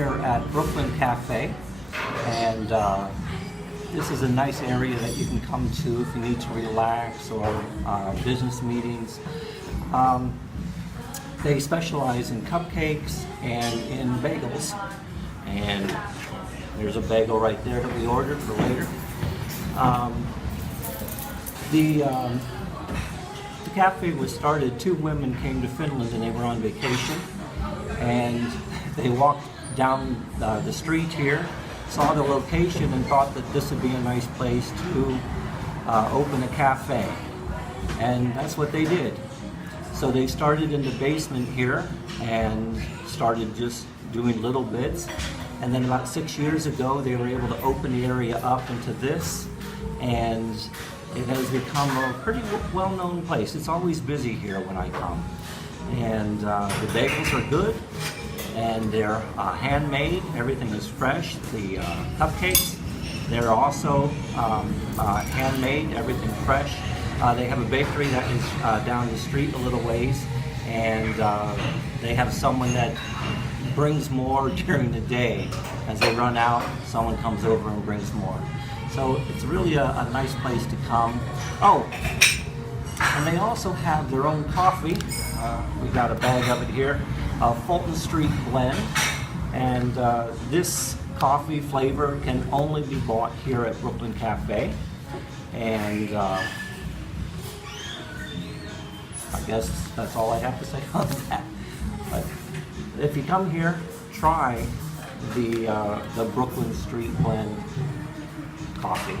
here at Brooklyn Cafe, and this is a nice area that you can come to if you need to relax or business meetings. They specialize in cupcakes and in bagels, and there's a bagel right there that we ordered for later. The cafe was started, two women came to Finland and they were on vacation, and they walked down the street here, saw the location and thought that this would be a nice place to open a cafe, and that's what they did. So they started in the basement here and started just doing little bits, and then about 6 years ago they were able to open the area up into this, and it has become a pretty well-known place. It's always busy here when I come, and the bagels are good, and they're handmade. Everything is fresh. The cupcakes, they're also handmade. Everything fresh. They have a bakery that is down the street a little ways, and they have someone that brings more during the day. As they run out, someone comes over and brings more. So it's really a nice place to come. Oh, and they also have their own coffee. We got a bag of it here, Fulton Street Blend. And this coffee flavor can only be bought here at Brooklyn Cafe. And I guess that's all I have to say on that. But if you come here, try the Brooklyn Street Blend coffee.